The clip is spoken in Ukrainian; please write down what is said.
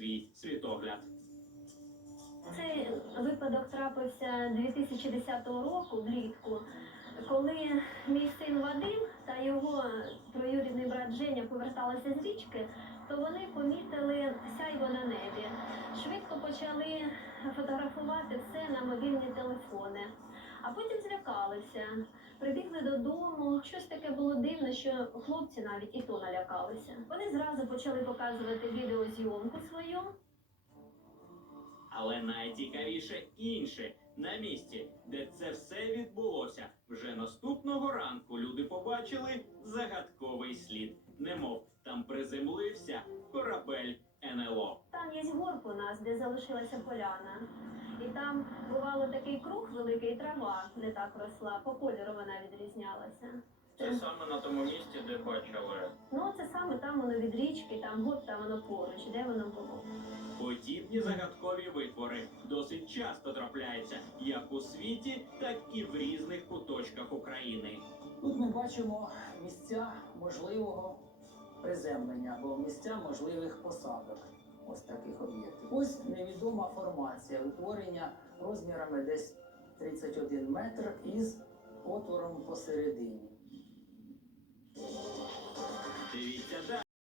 свій світогляд. Цей випадок трапився 2010 року влітку, коли мій син Вадим та його троюрідний брат Женя поверталися з річки, то вони помітили сяйво на небі. Швидко почали фотографувати все на мобільні телефони, а потім злякалися. Прибігли додому. Щось таке було дивне, що хлопці навіть і то налякалися. Вони зразу почали показувати відеозйомку свою. Але найцікавіше інше на місці, де це все відбулося. Вже наступного ранку люди побачили загадковий слід, немов там приземлився корабель у нас, де залишилася поляна. І там бувало такий круг великий, трава не так росла, по кольору вона відрізнялася. Це саме на тому місці, де бачили. Ну, це саме там воно від річки, там горб, там воно поруч, де воно було. Подібні загадкові витвори досить часто трапляються як у світі, так і в різних куточках України. Тут ми бачимо місця можливого приземлення або місця можливих посадок ось таких об'єктів. Ось невідома формація утворення розмірами десь 31 метр із отвором посередині.